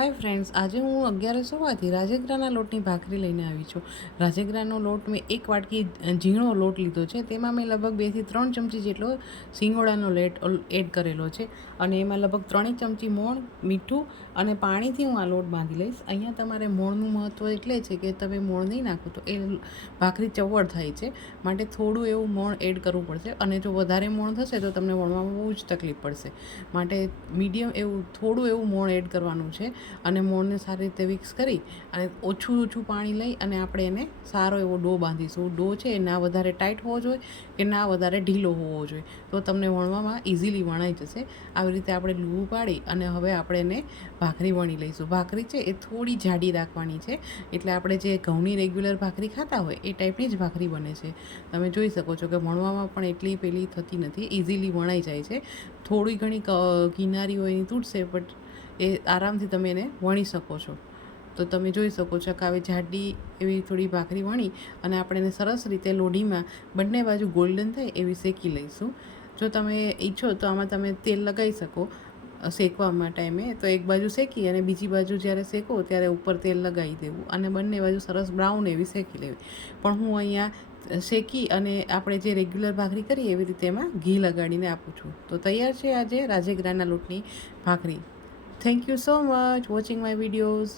Hi friends, આજે હું 11 વાગ્યાથી રાજગરાના લોટની ભાખરી લઈને આવી છું. રાજગરાનો લોટ મેં 1 વાટકી ઝીણો લોટ લીધો છે. તેમાં મેં લગભગ 2 થી 3 ચમચી જેટલો સિંગોડાનો લોટ એડ કરેલો છે અને એમાં લગભગ 3 ચમચી મોણ, મીઠું અને પાણીથી હું આ લોટ બાંધી લઈશ. અહીંયા તમારે મોણનું મહત્ત્વ એટલે છે કે તમે મોણ નહીં નાખો તો એ ભાખરી ચવડ થાય છે, માટે થોડું એવું મોણ એડ કરવું પડશે. અને જો વધારે મોણ થશે તો તમને વણવામાં બહુ જ તકલીફ પડશે, માટે મીડિયમ એવું થોડું એવું મોણ એડ કરવાનું છે. અને મોણને સારી રીતે મિક્સ કરી અને ઓછું પાણી લઈ અને આપણે એને સારો એવો ડો બાંધીશું. ડો છે ના વધારે ટાઈટ હોવો જોઈએ કે ના વધારે ઢીલો હોવો જોઈએ, તો તમને વણવામાં ઇઝીલી વણાઈ જશે. આવી રીતે આપણે લૂવું પાડી અને હવે આપણે એને ભાખરી વણી લઈશું. ભાખરી છે એ થોડી જાડી રાખવાની છે, એટલે આપણે જે ઘઉંની રેગ્યુલર ભાખરી ખાતા હોય એ ટાઈપની જ ભાખરી બને છે. તમે જોઈ શકો છો કે વણવામાં પણ એટલી પેલી થતી નથી, ઇઝીલી વણાઈ જાય છે. થોડી ઘણી કિનારીઓ એની તૂટશે, બટ એ આરામથી તમે એને વણી શકો છો. તો તમે જોઈ શકો છો કે આવી જાડી એવી થોડી ભાખરી વણી અને આપણે એને સરસ રીતે લોઢીમાં બંને બાજુ ગોલ્ડન થાય એવી શેકી લઈશું. જો તમે ઈચ્છો તો આમાં તમે તેલ લગાવી શકો શેકવામાં ટાઈમે. તો એક બાજુ શેકી અને બીજી બાજુ જ્યારે શેકો ત્યારે ઉપર તેલ લગાવી દેવું અને બંને બાજુ સરસ બ્રાઉન એવી શેકી લેવી. પણ હું અહીંયા શેકી અને આપણે જે રેગ્યુલર ભાખરી કરીએ એવી રીતે એમાં ઘી લગાડીને આપું છું. તો તૈયાર છે આજે રાજગરાના લોટની ભાખરી. Thank you so much watching my videos.